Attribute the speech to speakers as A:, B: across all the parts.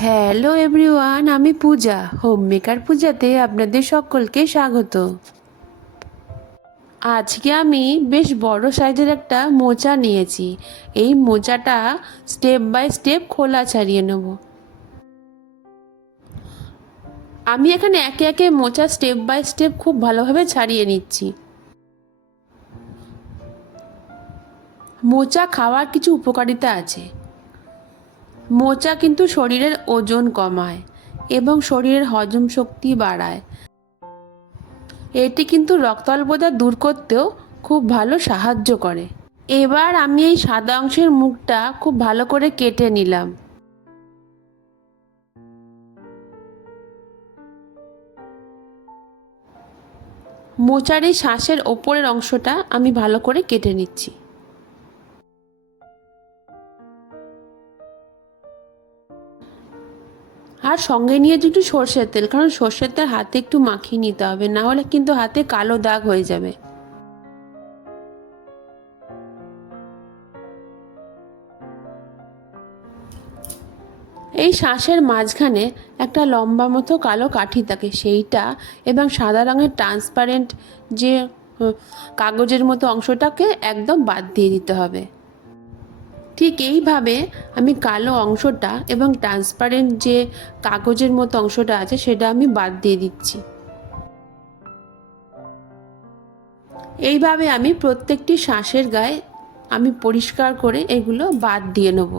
A: Hello everyone আমি পূজা। Home maker পূজাতে আপনাদের সকলকে স্বাগত। আজকে আমি বেশ বড় সাইজের একটা মোচা নিয়েছি। এই মোচাটা স্টেপ বাই স্টেপ খোলা ছাড়িয়ে নেব। আমি এখানে একে একে মোচা স্টেপ বাই স্টেপ খুব ভালোভাবে ছাড়িয়ে নিচ্ছি। মোচা খাওয়ার কিছু উপকারিতা আছে। মোচা কিন্তু শরীরের ওজন কমায় এবং শরীরের হজম শক্তি বাড়ায়। এটি কিন্তু রক্তল্পতা দূর করতেও খুব ভালো সাহায্য করে। এবার আমি এই সাদা অংশের মুখটা খুব ভালো করে কেটে নিলাম। মোচার শ্বাসের ওপরের অংশটা আমি ভালো করে কেটে নিচ্ছি। আর সঙ্গে নিয়ে একটু সর্ষের তেল, কারণ সর্ষের তেল হাতে একটু মাখিয়ে নিতে হবে, না হলে কিন্তু হাতে কালো দাগ হয়ে যাবে। এই শ্বাসের মাঝখানে একটা লম্বা মতো কালো কাঠি থাকে, সেইটা এবং সাদা রঙের ট্রান্সপারেন্ট যে কাগজের মতো অংশটাকে একদম বাদ দিয়ে দিতে হবে। ঠিক এইভাবে আমি কালো অংশটা এবং ট্রান্সপারেন্ট যে কাগজের মতো অংশটা আছে সেটা আমি বাদ দিয়ে দিচ্ছি। এইভাবে আমি প্রত্যেকটি শ্বাসের গায়ে আমি পরিষ্কার করে এগুলো বাদ দিয়ে নেব।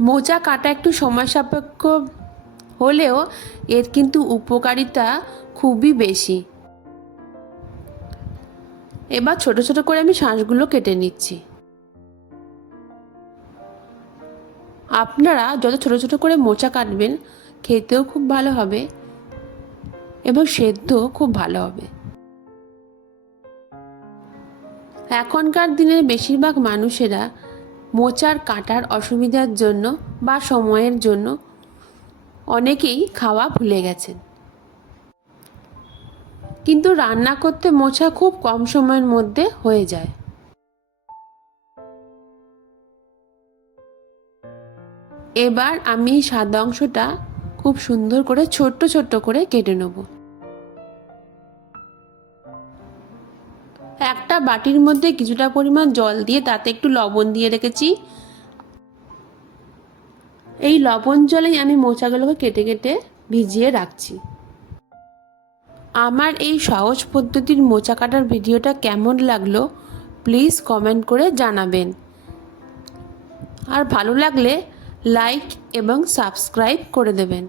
A: মোচা কাটা একটু সময় সাপেক্ষ হলেও এর কিন্তু উপকারিতা খুবই বেশি। এবার ছোট ছোট করে আমি শাঁসগুলো কেটে নিচ্ছি। আপনারা যত ছোট ছোট করে মোচা কাটবেন, খেতেও খুব ভালো হবে এবং সেদ্ধ খুব ভালো হবে। এখনকার দিনে বেশিরভাগ মানুষেরা মোচার কাটার অসুবিধার জন্য বা সময়ের জন্য অনেকেই খাওয়া ভুলে গেছেন। কিন্তু রান্না করতে মোছা খুব কম সময়ের মধ্যে হয়ে যায়। এবার আমি সাদা অংশটা খুব সুন্দর করে ছোট্ট ছোট্ট করে কেটে নেব। একটা বাটির মধ্যে কিছুটা পরিমাণ জল দিয়ে তাতে একটু লবণ দিয়ে রেখেছি। এই লবণ জলেই আমি মোচাগুলোকে কেটে কেটে ভিজিয়ে রাখছি। আমার এই সহজ পদ্ধতির মোচা কাটার ভিডিওটা কেমন লাগল প্লিজ কমেন্ট করে জানাবেন। আর ভালো লাগলে লাইক এবং সাবস্ক্রাইব করে দেবেন।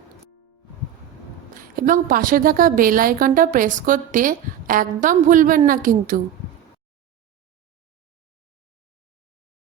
A: এবং পাশে থাকা বেল আইকনটা প্রেস করতে একদম ভুলবেন না কিন্তু।